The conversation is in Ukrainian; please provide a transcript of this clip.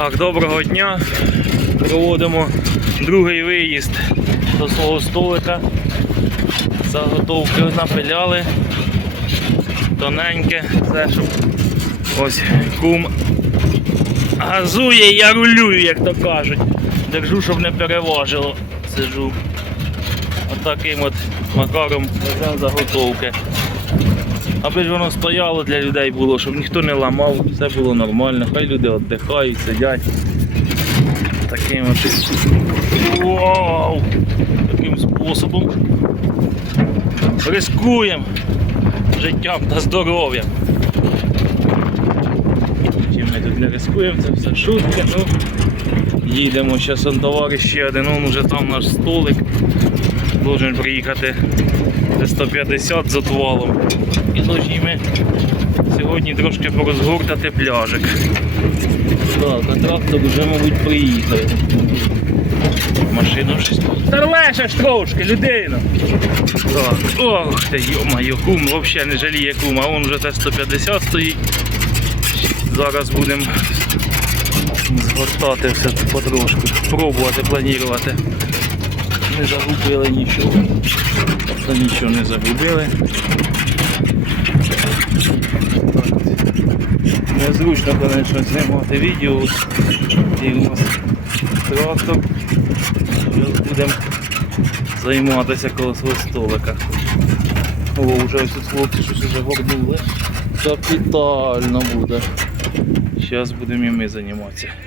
Так, доброго дня. Проводимо другий виїзд до свого столика. Заготовки напиляли. Тоненьке, все, щоб ось кум газує, я рулюю, як то кажуть. Держу, щоб не переважило. Сижу. Отаким от макаром веземо заготовки. Аби ж воно стояло для людей було, щоб ніхто не ламав, все було нормально, хай люди віддихають, сидять. Таким. Вау! Таким способом. Рискуємо життям та здоров'ям. Чим ми тут не рискуємо, це все шутки. Ну, їдемо, зараз он товариш один, он уже там наш столик. Должен приїхати 150 з отвалом. І должні ми сьогодні трошки порозгортати пляжик. Так, а трактор вже, мабуть, приїхав. Машину щось. Та трошки, людина. Так, ох ти, йо-моє, кум взагалі не жаліє кум, а он вже Т-150 стоїть. Зараз будемо згортати все потрошку, пробувати, планувати. Не загубили нічого. Тобто нічого не загубили. Незручно, звісно, знімати відео. І у нас трактор. Будемо займатися коло свого столика. О, вже ось тут хлопці щось вже горнули. Капітально буде. Зараз будемо і ми займатися.